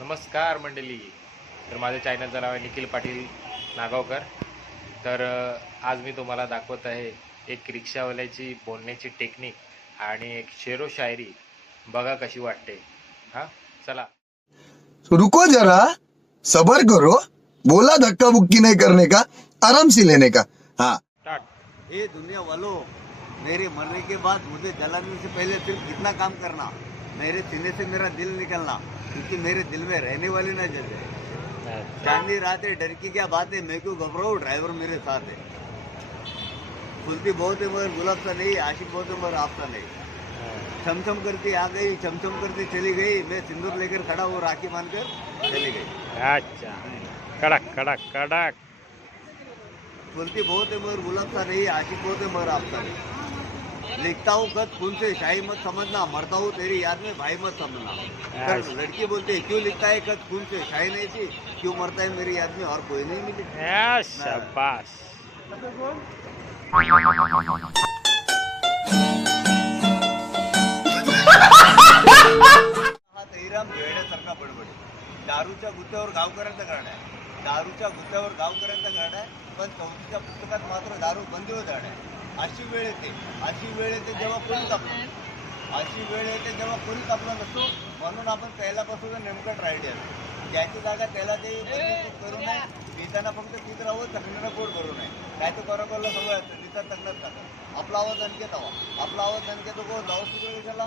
नमस्कार मंडळी. तर माझ्या चॅनलचं नाव आहे निखिल पाटील नागावकर. तर आज मी तुम्हाला दाखवत आहे एक रिक्षावाल्याची बोलण्याची टेक्निक आणि एक शेरो शायरी. बघा कशी वाटते. हां, चला. रुको जरा, सबर करो, बोला धक्का बुक्की नहीं करने का, आराम से लेने का। हाँ, स्टार्ट. ए दुनिया वालों, मेरे मरने के बाद मुझे जलाने से पहले सिर्फ इतना काम करना, मेरे सीने से मेरा दिल निकलना, क्योंकि मेरे दिल में रहने वाली ना जल जाए। चांदनी रात है, डर की क्या बात है, मैं क्यों घबराऊं, ड्राइवर मेरे साथ है। फुलती बहुत है मगर गुलाब सा नहीं, आशिक बहुत है मगर आपका नहीं। छमछम करती आ गई, छमछम करती चली गई, मैं सिंदूर लेकर खड़ा हूँ, राखी बांधकर चली गई। अच्छा, कडक कडक कडक. फुलती बहुत है मगर गुलाब सा नहीं, आशिक बहुत है मगर आपका नहीं। लिखता हूँ खत खून से, शाही मत समझना, मरता हूँ तेरी याद में, भाई मत समझना। पर लड़की बोलते है, क्यों लिखता है खत खून से, शाही नहीं थी, क्यों मरता है मेरी याद में, और कोई नहीं मिली। शाबास. हा तैराम वेड्यासारखा बडबडी. दारूच्या गुत्त्यावर गावकऱ्यांचा गाडा आहे, दारूच्या गुत्त्यावर गावकऱ्यांचा गाडा आहे, पण चौथीच्या पुस्तकात मात्र दारू बंदीवर गाडा आहे. अशी वेळ येते जेव्हा कोणीच आपलं अशी वेळ येते जेव्हा कोणीच आपला नसतो, म्हणून आपण पहिल्यापासून नेमकं ट्रायडी असतो. ज्याची जागा त्याला ते करू नये, पिताना फक्त पीत राहू, थकण्यानं पोट भरू नये. काय तो कोरोकोला सवय असतं, तिथं तंगत टाका. आपला आवाज अनकेत हवा, आपला आवाज अनकेत हो, लाऊडस्पीकर कशाला,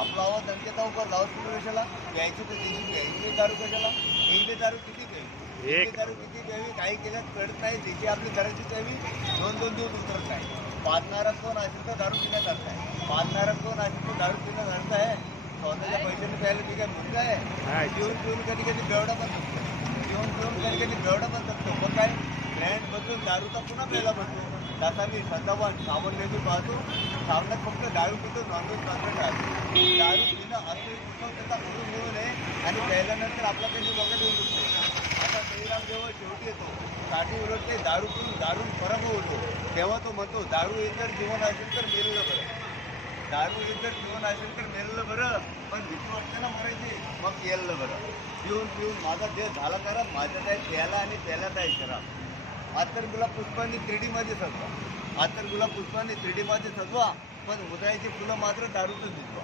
आपला आवाज अनकेत हो, लाऊडस्पीकर कशाला, प्यायची तर देशी प्यायची दारू कशाला, इंग्लिश दारू किती प्यावी, इंग्लिश दारू किती प्यावी, काही केल्यात कळत नाही, देशी आपली घराची प्यावी, 2-2 दिवस उतरत नाही. पाजणारा कोण असेल तर दारू पिण्यात अर्थ आहे, पाजणारा कोण असेल तर दारू पिण्यात अर्थ आहे. स्वतःच्या पैशाने प्यायला ती काय मुलगा आहे. पिऊन कधी कधी बेवडा पण असतो, पिऊन कधी कधी बेवडा पण असतो. मग काय, ब्रँड बदलून दारूचा पुन्हा प्यायला म्हणतो. तसा मी सदावान सामान्य पाहतो, सामन्यात फक्त दारू पितो, नॉनव्हेज मात्र राहतो. दारू पिणं असं उत्सव त्याचा करून मिळू नये, आणि प्यायल्यानंतर आपला काही बघा देऊ शकतो. आता श्रीराम जेव्हा शेवटी येतो, साठी उलटते, दारू पिऊन दारून परम होतो, तेव्हा तो म्हणतो, दारू एक जर जीवन असेल तर मेलेलं बरं, दारू एक जर जीवन असेल तर मेलेलं बरं, पण भीती वाटते ना मरायची, मग गेलेलं बरं. पिऊन माझा देह झाला करा, माझ्या काय प्यायला आणि प्यायला काय करा. आतर गुलाब पुष्पांनी 3D मध्ये सजवा, आतर गुलाब पुष्पांनी 3D मध्ये सजवा, पण उदयाची फुलं मात्र दारूतच दिसवा.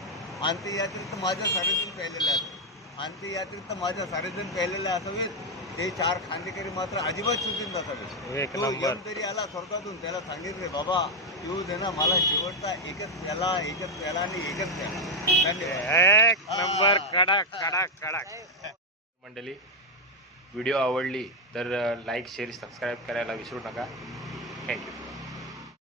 अंत्ययात्रेत माझ्या सारेजण प्यायलेले असावेत, अंत्ययात्रेत माझ्या सारेजण प्यायलेले असावेत, ते 4 खांदेकरी मात्र अजिबात सुधीर नसावेत. तो यम तरी आला स्वर्गातून, त्याला सांगितले, बाबा येऊ दे ना, मला शेवटचा एकच प्याला आणि एकच प्याला. धन्यवाद. एक नंबर. कडक कडक कडक. मंडळी, व्हिडिओ आवडली तर लाईक शेअर सबस्क्राईब करायला विसरू नका. थँक्यू.